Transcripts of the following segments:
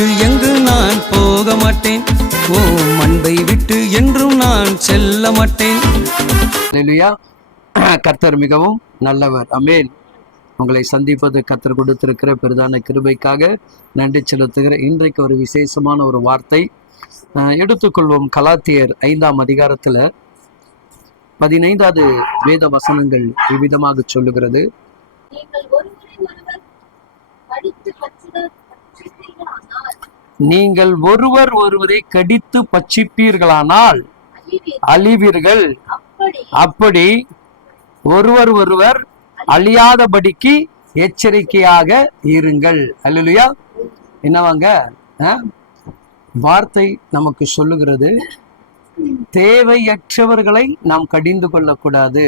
விட்டு எங்கு நான் போக மாட்டேன், ஓ அன்பை விட்டு என்றும் நான் செல்ல மாட்டேன். அல்லேலூயா. கர்த்தர் மிகவும் நல்லவர். ஆமென். உங்களை சந்திப்பது கர்த்தர் கொடுத்திருக்கிற பெரிதான கிருபைக்காக நன்றி செலுத்துகிறேன். இன்றைக்கு ஒரு விசேஷமான ஒரு வார்த்தை எடுத்துக்கொள்வோம். கலாத்தியர் 5ஆம் அதிகாரத்துல 15வது வேத வசனங்கள் இவ்விதமாக சொல்லுகிறது. நீங்கள் ஒருவர் ஒருவரை கடித்து பட்சிப்பீர்களானால் அழிவீர்கள். அப்படி ஒருவர் ஒருவர் அழியாதபடிக்கு எச்சரிக்கையாக இருங்கள். அல்லேலூயா. என்னவாங்க வார்த்தை நமக்கு சொல்லுகிறது, தேவையற்றவர்களை நாம் கடிந்து கொள்ளக்கூடாது.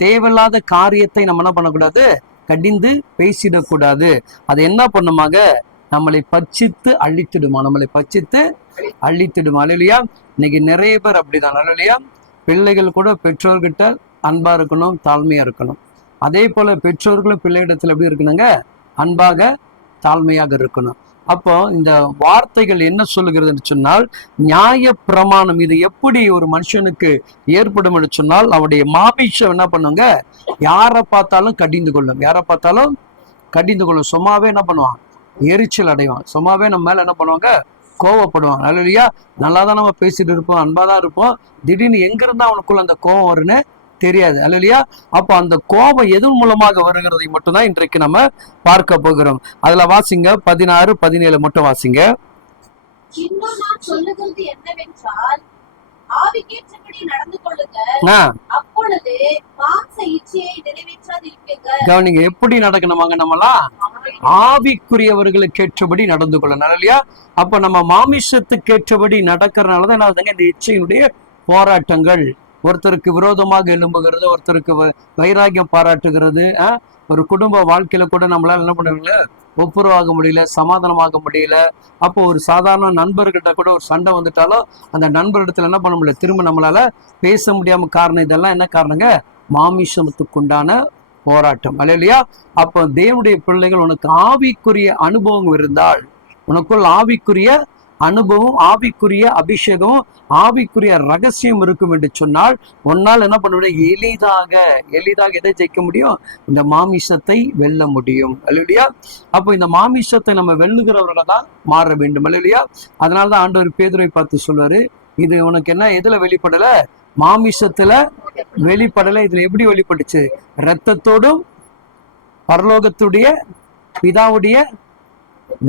தேவையில்லாத காரியத்தை நம்ம என்ன பண்ணக்கூடாது, கடிந்து பேசிடக்கூடாது. அது என்ன பண்ணுமாங்க, நம்மளை பட்சித்து அழித்திடுமா, நம்மளை பட்சித்து அழித்திடுமா. அல்லேலூயா. இன்னைக்கு நிறைய பேர் அப்படிதான். அல்லேலூயா. பிள்ளைகள் கூட பெற்றோர்கிட்ட அன்பா இருக்கணும், தாழ்மையா இருக்கணும். அதே போல பெற்றோர்களும் பிள்ளையிடத்துல எப்படி இருக்கணுங்க, அன்பாக தாழ்மையாக இருக்கணும். அப்போ இந்த வார்த்தைகள் என்ன சொல்லுகிறதுன்னு சொன்னால், நியாய பிரமாணம் இது எப்படி ஒரு மனுஷனுக்கு ஏற்படும் என்று சொன்னால், அவருடைய மாமிஷம் என்ன பண்ணுங்க, யாரை பார்த்தாலும் கடிந்து கொள்ளும். யாரை பார்த்தாலும் கடிந்து கொள்ளும். சும்மாவே என்ன பண்ணுவான், எரிச்சல் அடைவான். சும்மாவே நம்ம மேல என்ன பண்ணுவாங்க, கோவப்படுவான். அல்லேலூயா. நல்லா தான் நம்ம பேசிட்டு இருப்போம், அன்பாதான் இருப்போம். திடீர்னு எங்க இருந்தா அவனுக்குள்ள அந்த கோபம் வருன்னு தெரியாது. அல்லேலூயா. அப்போ அந்த கோபம் எது மூலமாக வருகிறதை மட்டும்தான் இன்றைக்கு நம்ம பார்க்க போகிறோம். அதுல வாசிங்க 16, 17 மட்டும் வாசிங்க. கவனிங்க, எப்படி நடக்கணுமாங்க, நம்மளாம் ஆவிக்குரியவர்களுக்கு ஏற்றபடி நடந்து கொள்ளணும். இல்லையா? அப்ப நம்ம மாமிசத்துக்கு ஏற்றபடி நடக்கிறதுனாலதான் என்ன, இந்த இச்சையினுடைய போராட்டங்கள், ஒருத்தருக்கு விரோதமாக எழும்புகிறது, ஒருத்தருக்கு வைராக்கியம் பாராட்டுகிறது. ஒரு குடும்ப வாழ்க்கையில கூட நம்மளால என்ன பண்ணுவீங்கள, ஒப்புரவாக முடியல, சமாதானமாக முடியல. அப்போ ஒரு சாதாரண நண்பர்கிட்ட கூட ஒரு சண்டை வந்துட்டாலும் அந்த நண்பரிடத்துல என்ன பண்ண முடியல, திரும்ப நம்மளால பேச முடியாம. காரணம் இதெல்லாம் என்ன காரணங்க, மாமிசத்துக்குண்டான போராட்டம். அல்லேலூயா. அப்போ தேவனுடைய பிள்ளைகள், உனக்கு ஆவிக்குரிய அனுபவம் இருந்தால், உனக்குள் ஆவிக்குரிய அனுபவம், ஆவிக்குரிய அபிஷேகம், ஆவிக்குரிய ரகசியம் இருக்கும் என்று சொன்னால், ஒன்னால் என்ன பண்ண முடியும், எளிதாக எதை ஜெயிக்க முடியும், இந்த மாமிசத்தை வெல்ல முடியும். அல்லேலூயா. அப்போ இந்த மாமிசத்தை நம்ம வெல்லுகிறவர்கள தான் மாற வேண்டும். அல்லேலூயா. அதனாலதான் ஆண்டவர் பேதுருவை பார்த்து சொல்வாரு, இது உனக்கு என்ன, எதுல வெளிப்படல, மாமிசத்துல வெளிப்படல. இதுல எப்படி வெளிப்பட்டுச்சு, இரத்தத்தோடும் பரலோகத்துடைய பிதாவுடைய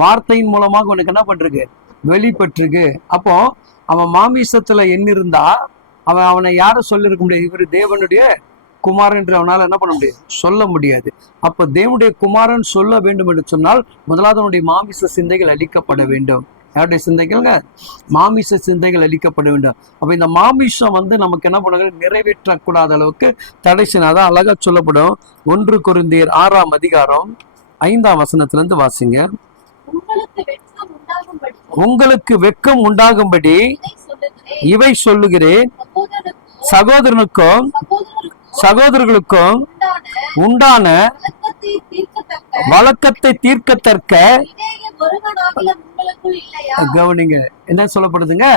வார்த்தையின் மூலமாக உனக்கு என்ன பண்றது, வெளிப்பட்டிருக்கு. அப்போ அவன் மாமிசத்துல என்ன இருந்தா அவனை யாரும் சொல்லிருக்க முடியாது, இவர் தேவனுடைய குமாரன் என்று அவனால என்ன பண்ண முடியாது, சொல்ல முடியாது. அப்போ தேவனுடைய குமாரன் சொல்ல வேண்டும் என்று சொன்னால், முதலாவது அவனுடைய மாமிச சிந்தைகள் அழிக்கப்பட வேண்டும். யாருடைய சிந்தைகள்ங்க, மாமிச சிந்தைகள் அழிக்கப்பட வேண்டும். அப்ப இந்த மாமிசம் நமக்கு என்ன பண்ணுங்க, நிறைவேற்றக்கூடாத அளவுக்கு தடை செய்யணும். அழகா சொல்லப்படும். 1 கொரிந்தியர் 6ஆம் அதிகாரம் 5ஆம் வசனத்துல இருந்து வாசிங்க. உங்களுக்கு வெட்கம் உண்டாகும்படி இவை சொல்லுகிறேன், சகோதரனுக்கும் சகோதரர்களுக்கும் உண்டான வழக்கத்தை தீர்க்கத்தக்க. கவனிங்க, என்ன சொல்லப்படுதுங்க.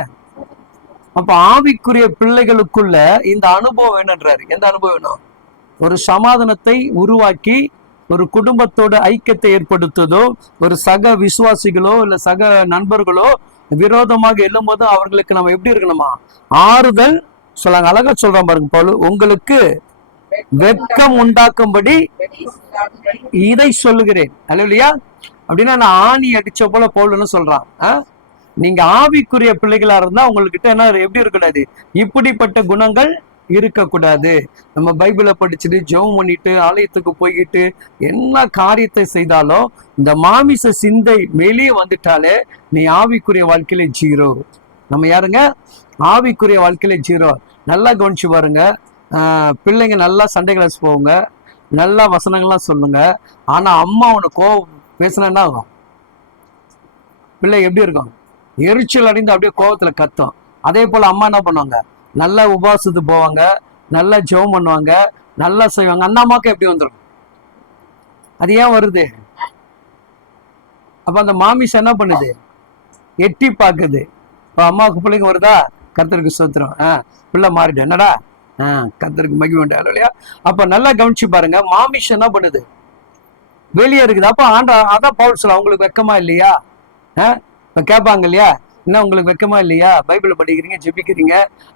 அப்ப ஆவிக்குரிய பிள்ளைகளுக்குள்ள இந்த அனுபவம் வேணுன்றாரு. எந்த அனுபவம் வேணும், ஒரு சமாதானத்தை உருவாக்கி ஒரு குடும்பத்தோட ஐக்கியத்தை ஏற்படுத்துவதோ, ஒரு சக விசுவாசிகளோ இல்ல சக நண்பர்களோ விரோதமாக எழும்போது அவர்களுக்கு நம்ம எப்படி இருக்கணுமா, ஆறுதல் சொல்லாங்க. அழகா சொல்றான் பாருங்க பவுல், உங்களுக்கு வெட்கம் உண்டாக்கும்படி இதை சொல்லுகிறேன். அல்லேலூயா. அப்படின்னா நான் ஆணி அடிச்ச போல பவுல்னு சொல்றான். நீங்க ஆவிக்குரிய பிள்ளைகளா இருந்தா உங்ககிட்ட என்ன எப்படி இருக்கக்கூடாது, இப்படிப்பட்ட குணங்கள் இருக்கக்கூடாது. நம்ம பைபிளை படிச்சுட்டு ஜெபம் பண்ணிட்டு ஆலயத்துக்கு போய்கிட்டு என்ன காரியத்தை செய்தாலும் இந்த மாமிச சிந்தை வெளியே வந்துட்டாலே நீ ஆவிக்குரிய வாழ்க்கையில ஜீரோ. நம்ம யாருங்க, ஆவிக்குரிய வாழ்க்கையில ஜீரோ. நல்லா கவனிச்சு பாருங்க. பிள்ளைங்க நல்லா சண்டை கிளாஸ் போவாங்க, நல்லா வசனங்கள்லாம் சொல்லுங்க. ஆனா அம்மா உனக்கு பேசினா ஆகும், பிள்ளை எப்படி இருக்கும், எரிச்சல் அடைந்து அப்படியே கோபத்துல கத்தும். அதே போல அம்மா என்ன பண்ணுவாங்க, நல்லா உபவாசத்துக்கு போவாங்க, நல்லா ஜெபம் பண்ணுவாங்க, நல்லா செய்வாங்க. அந்த அம்மாவுக்கு எப்படி வந்துடும், அது ஏன் வருது? அப்ப அந்த மாமிசம் என்ன பண்ணுது, எட்டி பாக்குது. இப்போ அம்மாவுக்கு பிள்ளைங்க வருதா, கர்த்தருக்கு ஸ்தோத்திரம். பிள்ளை மாறிட்டு என்னடா, கர்த்தருக்கு மகிமை உண்டு. இல்லையா? அப்ப நல்லா கவனிச்சு பாருங்க, மாமிஷம் என்ன பண்ணுது, வெளியே இருக்குது. அப்ப அதான் பவுல் சொல்ல, உங்களுக்கு வெக்கமா இல்லையா? இப்ப கேட்பாங்க இல்லையா, என்ன உங்களுக்கு வெக்கமா இல்லையா, பைபிள் படிக்கிறீங்க, ஜெபிக்கிறீங்க,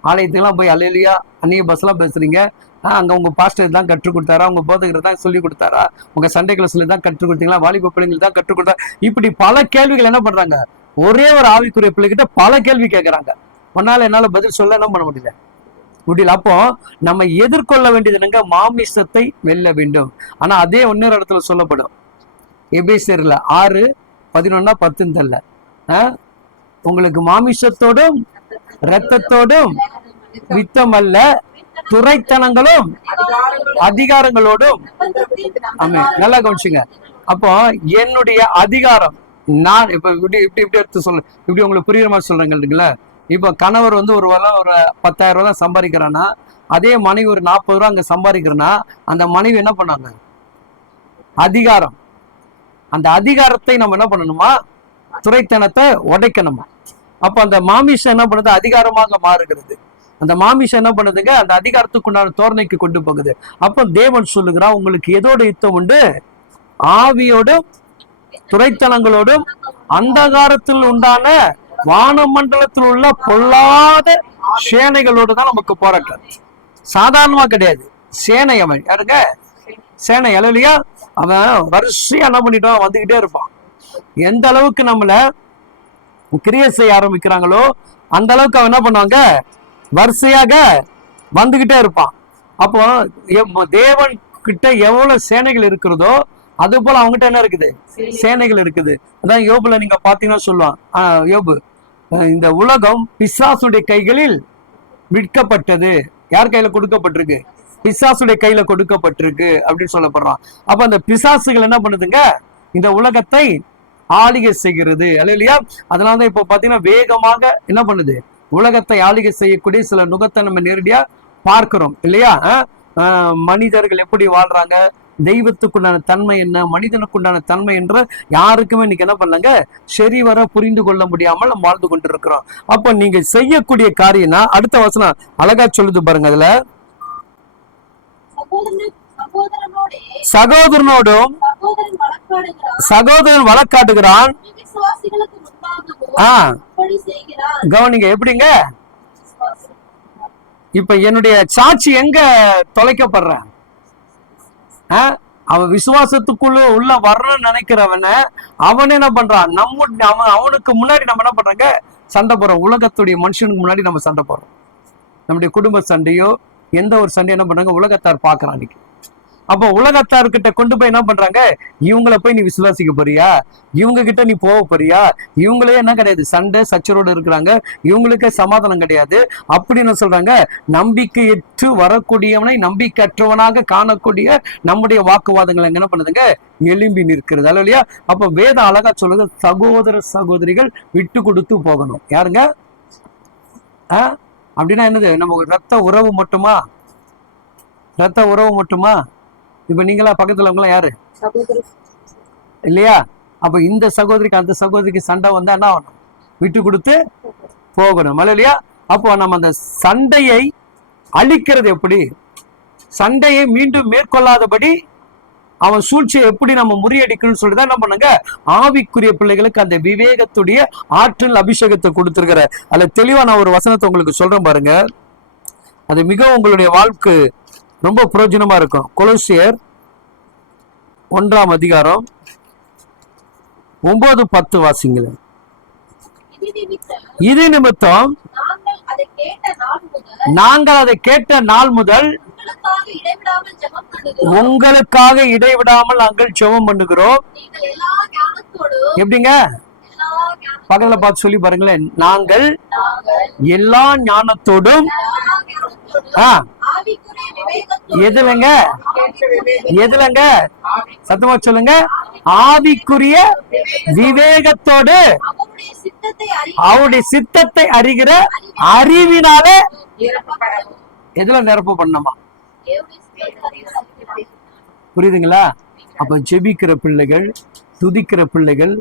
ஆலயத்துக்கெல்லாம் போய் அலையிலையா அந்நிய பஸ்லாம் பேசுறீங்க, அங்க உங்க பாஸ்டர் தான் கற்றுக் கொடுத்தாரா, உங்க போதகர் தான் சொல்லி கொடுத்தாரா, உங்க சண்டே கிளாஸ்ல தான் கற்றுக் கொடுத்தீங்களா, வாலிப பிள்ளைங்களுக்கு தான் கற்றுக் கொடுத்தா, இப்படி பல கேள்விகள் என்ன பண்றாங்க, ஒரே ஒரு ஆவிக்குரிய பிள்ளைகிட்ட பல கேள்வி கேட்கறாங்க. உன்னால என்னால பதில் சொல்ல என்ன பண்ண முடியல. அப்போ நம்ம எதிர்கொள்ள வேண்டியது என்னங்க, மாமிசத்தை வெல்ல வேண்டும். ஆனா அதே இன்னொரு இடத்துல சொல்லப்படும், எபேசியர்ல 6:11-10 உங்களுக்கு மாமிசத்தோடும் இரத்தத்தோடும் யுத்தம் அல்ல, துரைத்தனங்களும் அதிகாரங்களோடும். ஆமா, நல்லா கவனிச்சுங்க. அப்போ என்னுடைய அதிகாரம், நான் இப்ப இப்படி எடுத்து சொல்ல, இப்படி உங்களுக்கு புரியுற மாதிரி சொல்றேங்க. இப்ப கணவர் வந்து ஒரு 10,000 ரூபாய் தான் சம்பாதிக்கிறான்னா, அதே மனைவி ஒரு 40 ரூபா அங்க சம்பாதிக்கிறேன்னா, அந்த மனைவி என்ன பண்ணாங்க, அதிகாரம். அந்த அதிகாரத்தை நம்ம என்ன பண்ணணுமா, துரைத்தனத்தை உடைக்கணுமா. அப்ப அந்த மாமிசம் என்ன பண்ணுது, அதிகாரமாக மாறுகிறது. அந்த மாமிசம் என்ன பண்ணுதுங்க, அந்த அதிகாரத்துக்கு உண்டான தோரணைக்கு கொண்டு போகுது. அப்ப தேவன் சொல்லுகிறா, உங்களுக்கு எதோட யுத்தம் உண்டு, ஆவியோடும் துரைத்தனங்களோடும் அந்தகாரத்தில் உண்டான வானமண்டலத்தில் உள்ள பொல்லாத சேனைகளோடு தான் நமக்கு போராட்டம். சாதாரணமா கிடையாது. சேனை அவன் யாருங்க, சேனை. இல்லையா? அவன் வரிசையா என்ன பண்ணிட்டான், வந்துகிட்டே இருப்பான். எந்த அளவுக்கு நம்மள கிரியை செய்ய ஆரம்பிக்கிறாங்களோ அந்த அளவுக்கு அவன் என்ன பண்ணுவாங்க, வரிசையாக வந்துகிட்டே இருப்பான். அப்போ தேவன் கிட்ட எவ்வளவு சேனைகள் இருக்கிறதோ அது போல அவங்ககிட்ட என்ன இருக்குது, சேனைகள் இருக்குது. அதான் யோபுல நீங்க பாத்தீங்கன்னா சொல்லுவான், யோபு, இந்த உலகம் பிசாசுடைய கைகளில் விற்கப்பட்டது. யார் கையில கொடுக்கப்பட்டிருக்கு, பிசாசுடைய கையில கொடுக்கப்பட்டிருக்கு அப்படின்னு சொல்லப்படுறான். அப்ப அந்த பிசாசுகள் என்ன பண்ணுதுங்க, இந்த உலகத்தை ஆளுகை செய்கிறது. இல்லையா? அதனாலதான் இப்ப பாத்தீங்கன்னா வேகமாக என்ன பண்ணுது, உலகத்தை ஆளுகை செய்யக்கூடிய சில நுகத்தை நம்ம நேரடியா பார்க்கிறோம். இல்லையா? மனிதர்கள் எப்படி வாழ்றாங்க, தெய்வத்துக்குண்டான தன்மை என்ன, மனிதனுக்குண்டான தன்மை என்ற யாருக்குமே இன்னைக்கு என்ன பண்ணாங்க, சரி வர புரிந்து கொள்ள முடியாமல் நம்ம வாழ்ந்து கொண்டிருக்கிறோம். அப்ப நீங்க செய்யக்கூடிய காரியம்னா, அடுத்த வசனம் அழகா சொல்லுது பாருங்க. அதுல சகோதரனோடும் சகோதரன் வழக்காட்டுகிறான். கவனிங்க எப்படிங்க, இப்ப என்னுடைய சாட்சி எங்க தொலைக்கப்படுற, அவன் விசுவாசத்துக்குள்ள உள்ள வரணும்னு நினைக்கிறவன அவன் என்ன பண்றான், அவனுக்கு முன்னாடி நம்ம என்ன பண்றாங்க, சண்டை போடுறோம். உலகத்துடைய மனுஷனுக்கு முன்னாடி நம்ம சண்டை போடுறோம். நம்முடைய குடும்ப சண்டையோ எந்த ஒரு சண்டையோ என்ன பண்றாங்க, உலகத்தார் பாக்குறான் அன்னைக்கு. அப்போ உலகத்தார்கிட்ட கொண்டு போய் என்ன பண்றாங்க, இவங்களை போய் நீ விசுவாசிக்க போறியா, இவங்க கிட்ட நீ போக போறியா, இவங்களே என்ன கிடையாது, சண்டை சச்சரோடு இருக்கிறாங்க, இவங்களுக்கே சமாதானம் கிடையாது அப்படின்னு சொல்றாங்க. நம்பிக்கையற்று வரக்கூடியவனை நம்பிக்கையற்றவனாக காணக்கூடிய நம்முடைய வாக்குவாதங்கள் என்ன பண்ணுதுங்க, எழும்பி நிற்கிறது. இல்லையா? அப்ப வேதம் அழகா சொல்லுது, சகோதர சகோதரிகள் விட்டு கொடுத்து போகணும். யாருங்க, அப்படின்னா என்னது, நம்ம ரத்த உறவு மட்டுமா, ரத்த உறவு மட்டுமா? இப்ப நீங்களா பக்கத்துல அவங்களாம் யாரு இல்லையா? அப்ப இந்த சகோதரிக்கு அந்த சகோதரிக்கு சண்டை வந்தா என்ன ஆகணும், விட்டு கொடுத்து போகணும். இல்லையா? அப்போ நம்ம அந்த சண்டையை அழிக்கிறது எப்படி, சண்டையை மீண்டும் மேற்கொள்ளாதபடி அவன் சூழ்ச்சியை எப்படி நம்ம முறியடிக்கணும்னு சொல்லிதான் என்ன பண்ணுங்க, ஆவிக்குரிய பிள்ளைகளுக்கு அந்த விவேகத்துடைய ஆற்றல் அபிஷேகத்தை கொடுத்திருக்கிற. அதுல தெளிவா நான் ஒரு வசனத்தை உங்களுக்கு சொல்றேன் பாருங்க, அது மிகவும் உங்களுடைய வாழ்க்கை ரொம்ப பிரயோஜனமா இருக்கும். கொலோசியர் 1:9-10 வாசிங்கள. இது நிமித்தம் நாங்கள் அதை கேட்ட நாள் முதல் உங்களுக்காக இடைவிடாமல் நாங்கள் ஜெபம் பண்ணுகிறோம். எப்படிங்க, பக்கத்துல பார்த்து சொல்லி பாருங்களேன், நாங்கள் எல்லா ஞானத்தோடும் எதுலங்க எதுலங்க சத்தமா சொல்லுங்க, ஆவிக்குரிய விவேகத்தோடு அவருடைய சித்தத்தை அறிகிற அறிவினாலே எதுல நிரப்ப பண்ணமா, புரியுதுங்களா? அப்ப ஜெபிக்கிற பிள்ளைகள், துதிக்கிற பிள்ளைகள்,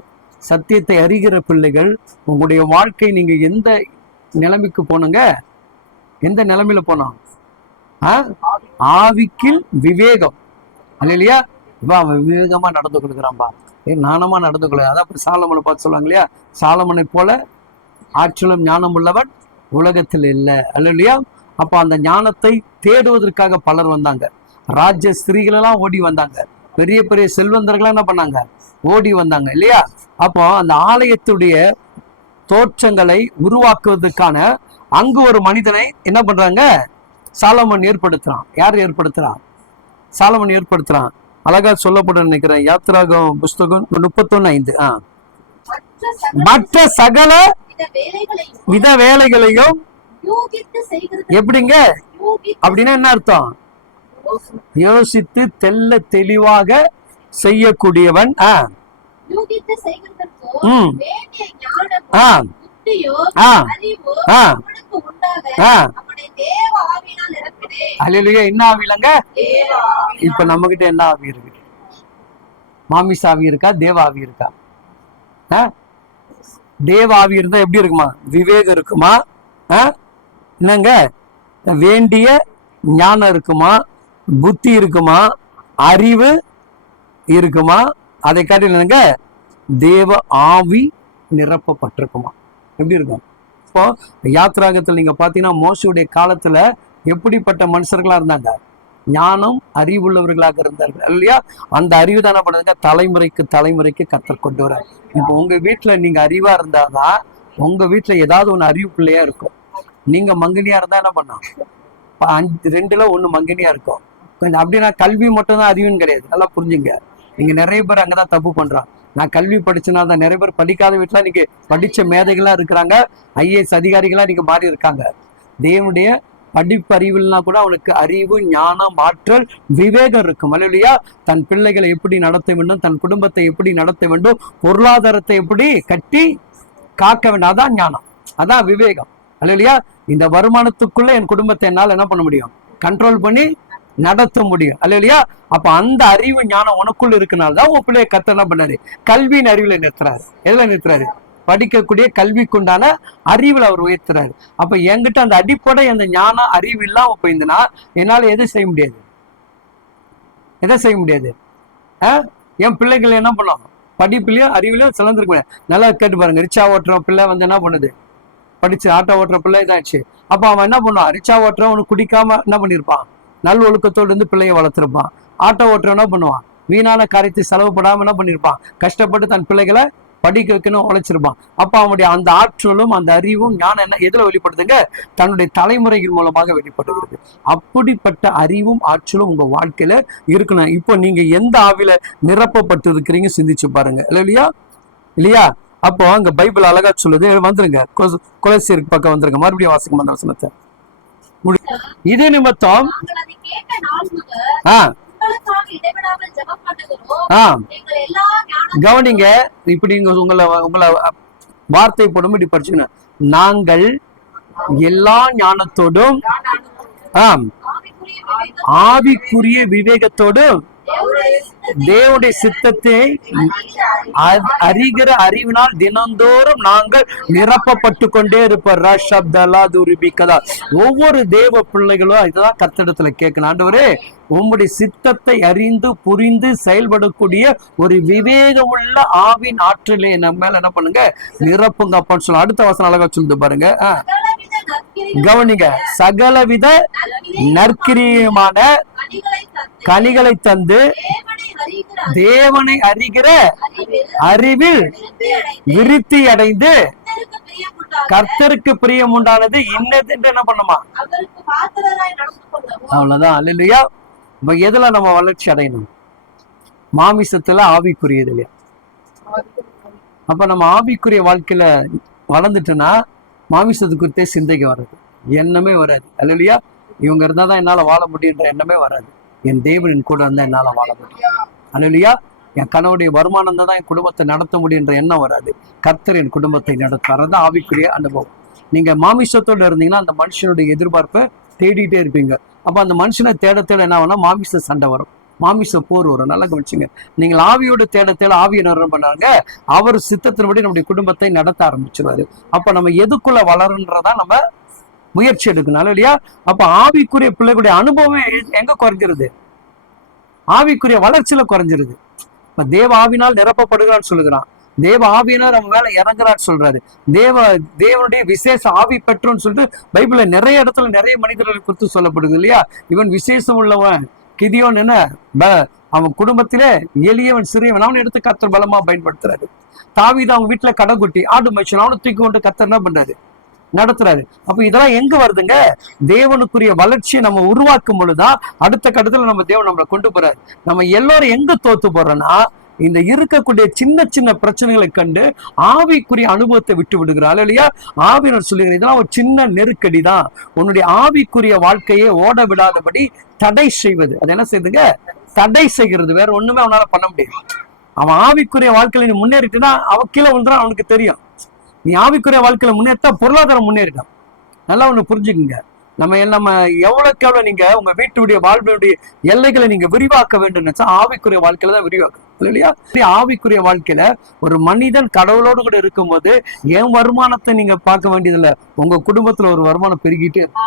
சத்தியத்தை அறிகிற பிள்ளைகள். உங்களுடைய வாழ்க்கை நீங்க எந்த நிலைமைக்கு போனங்க? எந்த நிலைமையில போனோம்? ஆவிக்கில் விவேகம். அல்லையா? அவன் விவேகமா நடந்து கொள்கிறான்பா, நாணமா நடந்து கொள்ள. அதான் சாலமனை பார்த்து சொல்லுவாங்க இல்லையா, சாலமனை போல ஆற்றலும் ஞானம் உள்ளவன் உலகத்தில் இல்லை. அல்லையா? அப்போ அந்த ஞானத்தை தேடுவதற்காக பலர் வந்தாங்க. ராஜ்ய ஸ்திரீகளெல்லாம் ஓடி வந்தாங்க. பெரிய பெரிய செல்வந்தர்கள்லாம் என்ன பண்ணாங்க? ஓடி வந்தாங்க இல்லையா? அப்போ அந்த ஆலயத்துடைய தோற்றங்களை உருவாக்குவதற்கான அங்கு ஒரு மனிதனை என்ன பண்றாங்க? சாலமன் ஏற்படுத்துறான். யார் ஏற்படுத்துறான்? சாலமன் ஏற்படுத்துறான். அழகா சொல்லப்படும் நினைக்கிறேன், யாத்திராகம் புஸ்தகம் 31:5. மற்ற சகல வித வேலைகளையும் எப்படிங்க அப்படின்னா என்ன அர்த்தம்? யோசித்து தெல்ல தெளிவாக செய்யக்கூடியவன். என்ன ஆவிலங்க? இப்ப நம்ம கிட்ட என்ன ஆவி இருக்கு? மாமிச ஆவி இருக்கா? தேவ ஆவி இருக்கா? தேவ ஆவி இருந்தா எப்படி இருக்குமா? விவேகம் இருக்குமா? என்னங்க வேண்டிய ஞானம் இருக்குமா? புத்தி இருக்குமா? அறிவு இருக்குமா? அதை காட்டிலுங்க தேவ ஆவி நிரப்பப்பட்டிருக்குமா? எப்படி இருக்கும்? இப்போ யாத்திராகத்தில் நீங்க பாத்தீங்கன்னா மோசையுடைய காலத்துல எப்படிப்பட்ட மனுஷர்களா இருந்தாங்க? ஞானம் அறிவுள்ளவர்களாக இருந்தார்கள் இல்லையா? அந்த அறிவு தானே பண்ணுங்க தலைமுறைக்கு தலைமுறைக்கு கத்தர் கொண்டு வர. இப்போ உங்க வீட்டுல நீங்க அறிவா இருந்தாதான் உங்க வீட்டுல ஏதாவது ஒண்ணு அறிவு பிள்ளையா இருக்கும். நீங்க மங்கனியா இருந்தா என்ன பண்ணா 2ல் 1 மங்கனியா இருக்கும். கொஞ்சம் அப்படின்னா கல்வி மட்டும் தான் அறிவுன்னு கிடையாது. நல்லா புரிஞ்சுங்க. நீங்க நிறைய பேர் அங்கதான் தப்பு பண்றான். நான் கல்வி படிச்சனால தான். நிறைய பேர் படிக்காத வீட்டுல நீங்க படிச்ச மேதைகளா இருக்கிறாங்க. ஐஏஎஸ் அதிகாரிகளா நீங்க மாறி இருக்காங்க. தேவனுடைய படிப்பு அறிவுனா கூட அவனுக்கு அறிவு, ஞானம், ஆற்றல், விவேகம் இருக்கும். அல்லையா? தன் பிள்ளைகளை எப்படி நடத்த வேண்டும், தன் குடும்பத்தை எப்படி நடத்த வேண்டும், பொருளாதாரத்தை எப்படி கட்டி காக்க வேண்டும், அதான் ஞானம், அதான் விவேகம். அல்லையா? இந்த வருமானத்துக்குள்ள என் குடும்பத்தை என்னால் என்ன பண்ண முடியும்? கண்ட்ரோல் பண்ணி நடத்த முடியும். அல்லையா? அப்ப அந்த அறிவு ஞானம் உனக்குள்ள இருக்கனால்தான் உன் பிள்ளைய கத்த என்ன பண்ணாரு? கல்வியின் அறிவுல நிறுத்துறாரு. எதுல நிறுத்துறாரு? படிக்கக்கூடிய கல்விக்குண்டான அறிவுல அவர் உயர்த்துறாரு. அப்ப என்கிட்ட அந்த அடிப்படை அந்த ஞான அறிவு இல்லாம போயிருந்தனா என்னால எதை செய்ய முடியாது? எதை செய்ய முடியாது? என் பிள்ளைகள் என்ன பண்ணும்? படிப்புலயும் அறிவுலயும் சிறந்திருக்க முடியாது. நல்லா கேட்டு பாருங்க. ரிச்சா ஓட்டுற பிள்ளை வந்து என்ன பண்ணுது? படிச்சு ஆட்டோ ஓட்டுற பிள்ளை இதாச்சு. அப்ப அவன் என்ன பண்ணுவான்? ரிச்சா ஓட்டுற அவனுக்கு குடிக்காம என்ன பண்ணிருப்பான்? நல் ஒழுக்கத்தோடு இருந்து பிள்ளைய வளர்த்துருப்பான். ஆட்டோ ஓட்டுற என்ன பண்ணுவான்? வீணான காரியத்தை செலவுப்படாம என்ன பண்ணிருப்பான்? கஷ்டப்பட்டு தன் பிள்ளைகளை படிக்க வைக்கணும் உழைச்சிருப்பான். அப்ப அவனுடைய அந்த ஆற்றலும் அந்த அறிவும் ஞானம் என்ன எதுல வெளிப்படுதுங்க? தன்னுடைய தலைமுறைகள் மூலமாக வெளிப்படுகிறது. அப்படிப்பட்ட அறிவும் ஆற்றலும் உங்க வாழ்க்கையில இருக்கணும். இப்போ நீங்க எந்த ஆவில நிரப்பப்பட்டு இருக்கிறீங்க சிந்திச்சு பாருங்க. இல்லையா? இல்லையா? அப்போ அங்க பைபிள் அழகா சொல்லுது. வந்துருங்க, கொலோசியருக்கு பக்கம் வந்துருங்க. மறுபடியும் வாசிக்கும் அந்த வசனத்தை. இது நிமித்தம் கவனிங்க. இப்படி உங்களை வார்த்தை போடும் இப்படி படிச்சுங்க. நாங்கள் எல்லா ஞானத்தோடும் ஆவிக்குரிய விவேகத்தோடும் தேவனுடைய சித்தத்தை அறிகிற அறிவினால் தினந்தோறும் நாங்கள் நிரப்பப்பட்டு கொண்டே இருப்போம். ஒவ்வொரு தேவ பிள்ளைகளும் இதுதான் கர்த்தரிடத்துல கேட்கணும். ஆண்டவரே, உம்முடைய சித்தத்தை அறிந்து புரிந்து செயல்படக்கூடிய ஒரு விவேகம் உள்ள ஆவின் ஆற்றலை நம்ம மேல என்ன பண்ணுங்க? நிரப்புங்க அப்பான்னு சொல்ல. அடுத்த வசனம் அழகா சொல்லிட்டு பாருங்க. கவனிங்க. சகலவித நற்கிரியமான கனிகளை தந்து தேவனை அறிகிற அறிவில் விருத்தி அடைந்து கர்த்தருக்கு பிரியம் உண்டானது இன்னது என்ன பண்ணுமா? அவ்வளவுதான். அல்லேலூயா. இப்ப எதுல நம்ம வளர்ச்சி அடையணும்? மாமிசத்துல, ஆவிக்குரியது இல்லையா? அப்ப நம்ம ஆவிக்குரிய வாழ்க்கையில வளர்ந்துட்டுன்னா மாமிசத்து குறித்தே சிந்தைக்கு வராது, எண்ணமே வராது. அல்லேலூயா. இவங்க இருந்தாதான் என்னால வாழ முடியுன்ற எண்ணமே வராது. என் தேவனின் கூட இருந்தா என்னால வாழ முடியும். அல்லேலூயா. என் கணவனுடைய வருமானம் தான் என் குடும்பத்தை நடத்த முடியுன்ற எண்ணம் வராது. கர்த்தர் என் குடும்பத்தை நடத்துறது ஆவிக்குரிய அனுபவம். நீங்க மாமிசத்தோடு இருந்தீங்கன்னா அந்த மனுஷனுடைய எதிர்பார்ப்பை தேடிட்டே இருப்பீங்க. அப்ப அந்த மனுஷனை தேட தேட என்ன ஆகும்னா மாமிச சண்டை வரும். மாமிச போர் வரும். நல்லா கவனிச்சுங்க. நீங்கள் ஆவியோடு தேட தேட ஆவியை என்ன பண்ணாங்க, அவர் சித்தத்தின்படி நம்முடைய குடும்பத்தை நடத்த ஆரம்பிச்சிருவாரு. அப்ப நம்ம எதுக்குள்ள வளருன்றதா நம்ம முயற்சி எடுக்கணும் இல்லையா? அப்ப ஆவிக்குரிய பிள்ளைகளுடைய அனுபவம் எங்க குறைஞ்சிருது? ஆவிக்குரிய வளர்ச்சியில குறைஞ்சிருது. இப்ப தேவ ஆவினால் நிரப்பப்படுகிறான்னு சொல்லுகிறான். தேவ ஆவியினர் நம்ம மேல இறங்குறான்னு சொல்றாரு. தேவனுடைய விசேஷ ஆவி பெற்றோன்னு சொல்லிட்டு பைபிள்ல நிறைய இடத்துல நிறைய மனிதர்களை குறித்து சொல்லப்படுது இல்லையா? இவன் விசேஷம் உள்ளவன் கிதியோன், என்ன அவன் குடும்பத்திலே எளியவன் சிறியவன், அவனை எடுத்து கர்த்தர் பலமா பயன்படுத்துறாரு. தாவீது அவங்க வீட்டுல கடைக்குட்டி ஆடு மனுஷன், அவனை தூக்கி கொண்டு கர்த்தர் என்ன பண்றாரு, நடத்துறாரு. அப்ப இதெல்லாம் எங்க வருதுங்க? தேவனுக்குரிய வளர்ச்சியை நம்ம உருவாக்கும் பொழுதுதான் அடுத்த கட்டத்துல நம்ம தேவன் நம்மளை கொண்டு போறாரு. நம்ம எல்லாரும் எங்க தோத்து போறோம்னா, இந்த இருக்கக்கூடிய சின்ன சின்ன பிரச்சனைகளை கண்டு ஆவிக்குரிய அனுபவத்தை விட்டு விடுகிறாள் இல்லையா? ஆவியினர் சொல்லுகிற இதெல்லாம் ஒரு சின்ன நெருக்கடி தான், உன்னுடைய ஆவிக்குரிய வாழ்க்கையை ஓட விடாதபடி தடை செய்வது. அது என்ன செய்யுதுங்க? தடை செய்கிறது. வேற ஒண்ணுமே அவனால பண்ண முடியாது. அவன் ஆவிக்குரிய வாழ்க்கையில நீ முன்னேறிட்டுனா அவன் கீழே விழுந்துறான், அவனுக்கு தெரியும். நீ ஆவிக்குரிய வாழ்க்கையில முன்னேற்றா பொருளாதாரம் முன்னேறிட்டான். நல்லா ஒண்ணு புரிஞ்சுக்குங்க. நம்ம எவ்வளவுக்கு எவ்வளவு நீங்க உங்க வீட்டுடைய வாழ்க்கையுடைய எல்லைகளை நீங்க விரிவாக்க வேண்டும் நினைச்சா ஆவிக்குரிய வாழ்க்கையில தான் விரிவாக்கும் இல்லையா? ஆவிக்குரிய வாழ்க்கையில ஒரு மனிதன் கடவுளோடு கூட இருக்கும்போது என் வருமானத்தை நீங்க பார்க்க வேண்டியதில்லை, உங்க குடும்பத்துல ஒரு வருமானம் பெருகிட்டே இருக்கும்.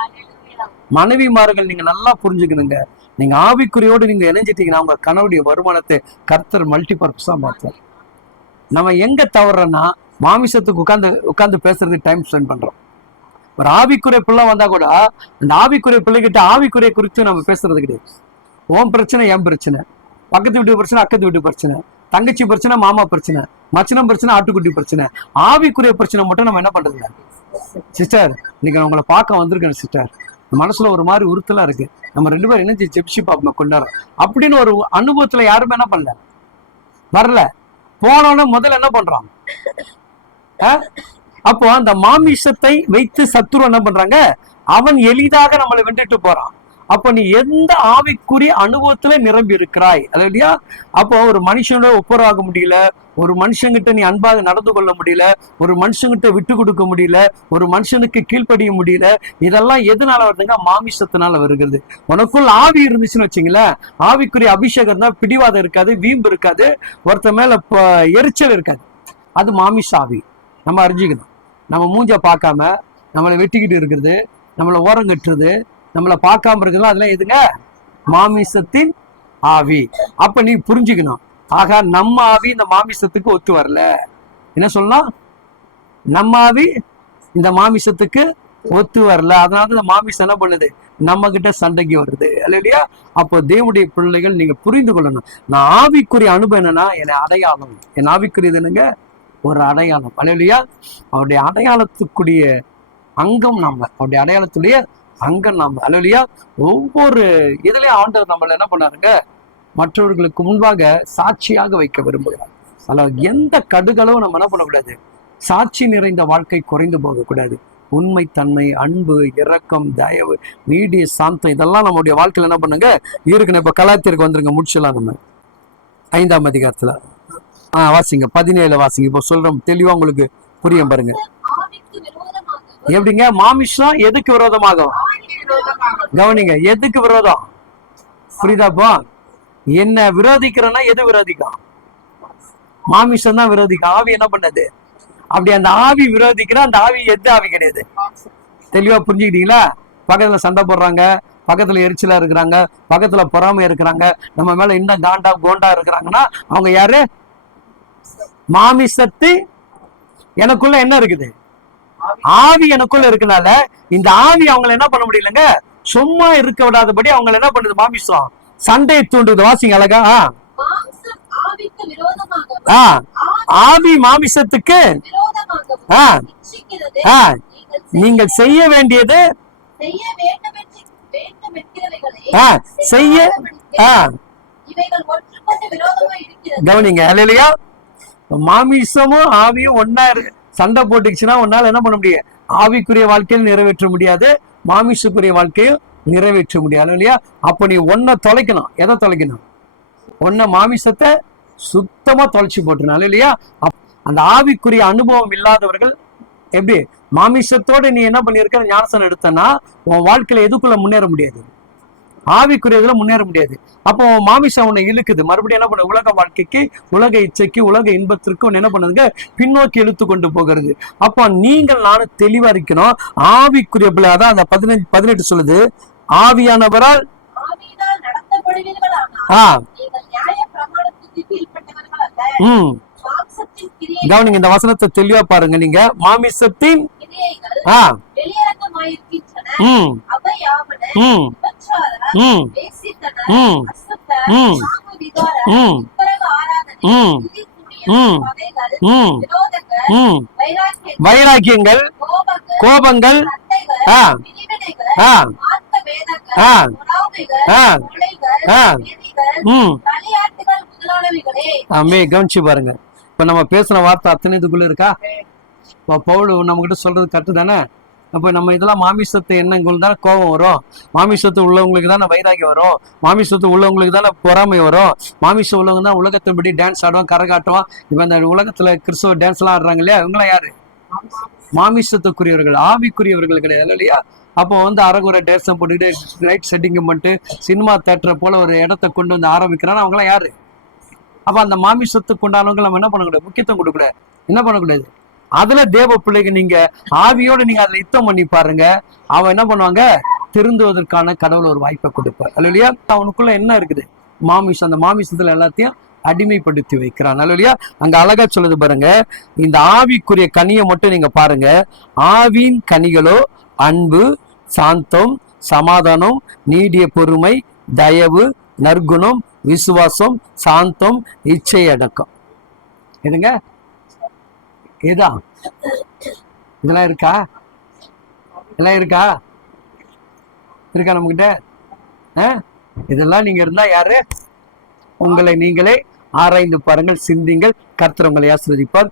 மனைவிமார்கள் நீங்க நல்லா புரிஞ்சுக்கணுங்க. நீங்க ஆவிக்குரியோடு நீங்க இணைஞ்சிட்டீங்கன்னா உங்க கணவருடைய வருமானத்தை கர்த்தர் மல்டிபர்பஸா மாற்றுவார். நம்ம எங்க தவறோம்னா மாமிசத்துக்கு உட்கார்ந்து பேசுறதுக்கு டைம் ஸ்பெண்ட் பண்றோம். ஒரு ஆவிக்குரிய பிள்ளை வந்தா கூட அந்த ஆவிக்குரிய பிள்ளைகிட்ட ஆவிக்குரிய குறித்து நம்ம பேசுறது கிடையாது. ஓம் பிரச்சனை, என் பிரச்சனை, பக்கத்து வீட்டு பிரச்சனை, அக்கத்து வீட்டு பிரச்சனை, தங்கச்சி பிரச்சனை, மாமா பிரச்சனை, மச்சனம் பிரச்சனை, ஆட்டுக்குட்டி பிரச்சனை. ஆவிக்குரிய பிரச்சனை மட்டும் நம்ம என்ன பண்றது? சிஸ்டர், இன்னைக்கு உங்களை பார்க்க வந்திருக்கேன் சிஸ்டர், மனசுல ஒரு மாதிரி உறுத்தலா இருக்கு, நம்ம 2 பேரும் இணைஞ்சு ஜெப்சி பாப்பா கொண்டாடுறோம் அப்படின்னு ஒரு அனுபவத்துல யாருமே என்ன பண்ணல, வரல. போனோன்னு முதல்ல என்ன பண்றான்? அப்போ அந்த மாமிசத்தை வைத்து சத்துரு என்ன பண்றாங்க, அவன் எளிதாக நம்மளை வென்றுட்டு போறான். அப்ப நீ எந்த ஆவிக்குரிய அனுபவத்துல நிரம்பி இருக்கிறாய் இல்லையா? அப்போ ஒரு மனுஷனோட ஒப்புரவாக முடியல, ஒரு மனுஷங்கிட்ட நீ அன்பாக நடந்து கொள்ள முடியல, ஒரு மனுஷங்கிட்ட விட்டு கொடுக்க முடியல, ஒரு மனுஷனுக்கு கீழ்ப்படிய முடியல. இதெல்லாம் எதனால வருதுங்க? மாமிசத்தினால வருகிறது. உனக்குள் ஆவி இருந்துச்சுன்னு வச்சுங்களேன், ஆவிக்குரிய அபிஷேகம் தான், பிடிவாதம் இருக்காது, வீம்பு இருக்காது, ஒருத்த மேல எரிச்சல் இருக்காது. அது மாமிச ஆவி. நம்ம அறிஞ்சிக்கணும். நம்ம மூஞ்ச பார்க்காம நம்மளை வெட்டிக்கிட்டு இருக்கிறது, நம்மளை ஓரம் கட்டுறது, நம்மளை பார்க்காம இருக்கிறது, அதெல்லாம் எதுங்க? மாமிசத்தின் ஆவி. அப்ப நீ புரிஞ்சுக்கணும், ஆக நம்ம ஆவி இந்த மாமிசத்துக்கு ஒத்து வரல. என்ன சொல்லலாம்? நம்ம ஆவி இந்த மாமிசத்துக்கு ஒத்து வரல, அதனால இந்த மாமிசம் என்ன பண்ணுது? நம்ம கிட்ட சண்டைக்கு வருது இல்லையா? அப்போ தேவனுடைய பிள்ளைகள் நீங்க புரிந்து கொள்ளணும். நான் ஆவிக்குரிய அனுபவம் என்னன்னா, என் அடையாளம், என் ஆவிக்குரியது என்னங்க? ஒரு அடையாளம் இல்லையா? அவருடைய அடையாளத்துக்குரிய அங்கம் நம்ம, அவருடைய அடையாளத்துடைய அங்கம் நாம இல்லையா? ஒவ்வொரு இதுலயும் ஆண்டவர் நம்மள என்ன பண்ணாருங்க, மற்றவர்களுக்கு முன்பாக சாட்சியாக வைக்க விரும்புகிறார். அதில் எந்த கடுகளவும் நம்ம என்ன பண்ணக்கூடாது? சாட்சி நிறைந்த வாழ்க்கை குறைந்து போகக்கூடாது. உண்மைத்தன்மை, அன்பு, இரக்கம், தயவு, நீடிய சாந்தம், இதெல்லாம் நம்முடைய வாழ்க்கையில் என்ன பண்ணுங்க இருக்கணும். இப்ப கலாத்திற்கு வந்துருங்க, முடிச்சலாம். நம்ம 5ஆம் அதிகாரத்துல வாசிங்க, 17 வாசிங்க. இப்போ சொல்றோம், தெளிவா உங்களுக்கு புரியும் பாருங்க. எப்படிங்க? மாமிசம் எதுக்கு விரோதமாகும்? கவனிங்க, எதுக்கு விரோதம்? புரியுதாப்போ? என்ன விரோதிக்கிறன்னா எது விரோதிக்கும்? மாமிசம் தான் விரோதிக்கும். ஆவி என்ன பண்ணது? அப்படி அந்த ஆவி விரோதிக்கிற அந்த ஆவி எது ஆவி கிடையாது. தெளிவா புரிஞ்சுக்கிட்டீங்களா? பக்கத்துல சண்டை போடுறாங்க, பக்கத்துல எரிச்சலா இருக்கிறாங்க, பக்கத்துல பொறாமை இருக்கிறாங்க, நம்ம மேல இன்னும் கோண்டா இருக்கிறாங்கன்னா அவங்க யாரு? மாமிசத்து எனக்குள்ள என்ன இருக்குது? ஆவி எனக்குள்ள இருக்கனால இந்த ஆவி அவங்களை என்ன பண்ண முடியலங்க, சும்மா இருக்க விடாதபடி அவங்களை என்ன பண்ணுது? மாமிசம் சண்டையை தூண்டுது. வாசிங்க அழகா. ஆவி மாமிசத்துக்கு நீங்கள் செய்ய வேண்டியது செய்ய கவனிங்க இல்லையா? மாமிசமும் ஆவியும் ஒன்னா சண்டை போட்டுச்சுன்னா உன்னால என்ன பண்ண முடியும்? ஆவிக்குரிய வாழ்க்கையில் நிறைவேற்ற முடியாது, மாமிசக்குரிய வாழ்க்கையும் நிறைவேற்ற முடியாது இல்லையா? அப்ப நீ ஒன்ன தொலைக்கணும். எதை தொலைக்கணும்? ஒன்ன மாமிசத்தை சுத்தமா தொலைச்சு போட்டுனால இல்லையா? அந்த ஆவிக்குரிய அனுபவம் இல்லாதவர்கள் எப்படி மாமிசத்தோட நீ என்ன பண்ணிருக்க ஞானசனம் எடுத்தனா உன் வாழ்க்கையில எதுக்குள்ள முன்னேற முடியாது. ஆவிக்குரியதுல முன்னேற முடியாது. அப்போ மாமிசம் உன்னை இழுக்குது, மறுபடியும் என்ன பண்ண, உலக வாழ்க்கைக்கு, உலக இச்சைக்கு, உலக இன்பத்திற்கு உன்னை என்ன பண்ணுதுங்க, பின்னோக்கி இழுத்து கொண்டு போகிறது. அப்போ நீங்கள் நானும் தெளிவா இருக்கணும். ஆவிக்குரிய பிள்ளை, அதான் அந்த 18 சொல்லுது, ஆவியானவரால் ஆவியினால் நடத்தப்படுவீர்களானால் ஆஹ் நீங்கள் நியாயப்பிரமாணத்துக்கு கீழ்ப்பட்டவர்கள் அல்ல. மாம்சத்தின் கவனிங்க, இந்த வசனத்தை தெளிவா பாருங்க. நீங்க மாமிசத்தின் கிரியைகள் ஆஹ் வெளியரங்கமாயிருக்கின்றன. ம் அவையாவன ம் விபச்சாரம், ம் வேசித்தனம், ம் அசுத்தம், ம் காமவிகாரம், ம் விக்கிரக ஆராதனை, ம் திரிகூடியம், ம் பகைகள், ம் விரோதங்கள், ம் வைராக்கியங்கள், வைராக்கியங்கள், கோபங்கள், கோபங்கள், சண்டைகள், ஆ பிரிவினைகள், ஆ ஆத்மவேதங்கள், ஆ பொறாமைகள், ஆ கொலைகள், ஆ வெறிகள், ம் களியாட்டுகள் முதலானவைகளே. ஆமே. கவனிச்சு பாருங்க. இப்ப நம்ம பேசுன வார்த்தை அத்தனை இதுக்குள்ள இருக்கா? இப்போ பவுல் நம்ம கிட்ட சொல்றது கரெக்டு தானே? அப்போ நம்ம இதெல்லாம் மாமிசத்து எண்ணங்களுக்கு தானே கோபம் வரும், மாமிசத்து உள்ளவங்களுக்கு தானே வைராகியம் வரும், மாமிசத்து உள்ளவங்களுக்கு தானே பொறாமை வரும், மாமிசம் உள்ளவங்க தான் உலகத்தின்படி டான்ஸ் ஆடுவோம், கரை காட்டுவோம். இப்போ இந்த உலகத்துல கிறிஸ்தவ டான்ஸ் எல்லாம் ஆடுறாங்க இல்லையா, இவங்களாம் யாரு? மாமிசத்துக்குரியவர்கள், ஆவிக்குரியவர்கள் கிடையாது இல்லையா? அப்போ அறகுறை டேர்ஸை போட்டுக்கிட்டு லைட் செட்டிங்கை பண்ணிட்டு சினிமா தேட்டரை போல ஒரு இடத்த கொண்டு வந்து ஆரம்பிக்கிறான்னு அவங்களாம் யாரு? அப்ப அந்த மாமிசத்துக்கு உண்டானவங்க நம்ம என்ன பண்ணக்கூடாது, முக்கியத்துவம் கொடுக்கூடாது, என்ன பண்ணக்கூடாது. அதுல தேவ பிள்ளைங்க நீங்க ஆவியோட நீங்க அதுல யுத்தம் பண்ணி பாருங்க, அவன் என்ன பண்ணுவாங்க, திருந்துவதற்கான கடவுள் ஒரு வாய்ப்பை கொடுப்பார். அல்லையா? அவனுக்குள்ள என்ன இருக்குது, மாமிசம். அந்த மாமிசத்துல எல்லாத்தையும் அடிமைப்படுத்தி வைக்கிறான். அல்லையா? அங்க அழகா சொல்லுது பாருங்க, இந்த ஆவிக்குரிய கனியை மட்டும் நீங்க பாருங்க. ஆவின் கனிகளோ அன்பு, சாந்தம், சமாதானம், நீடிய பொறுமை, தயவு, நற்குணம், விசுவாசம், சாந்தம், இச்சை அடக்கம். இதுங்க இதா இதெல்லாம் இருக்கா? இதெல்லாம் இருக்கா? இருக்கா நம்ம கிட்ட? இதெல்லாம் நீங்க இருந்தா யாரு? உங்களை நீங்களே ஆராய்ந்து பாருங்கள், சிந்திங்கள். கர்த்தர் உங்களை ஆசீர்வதிப்பார்.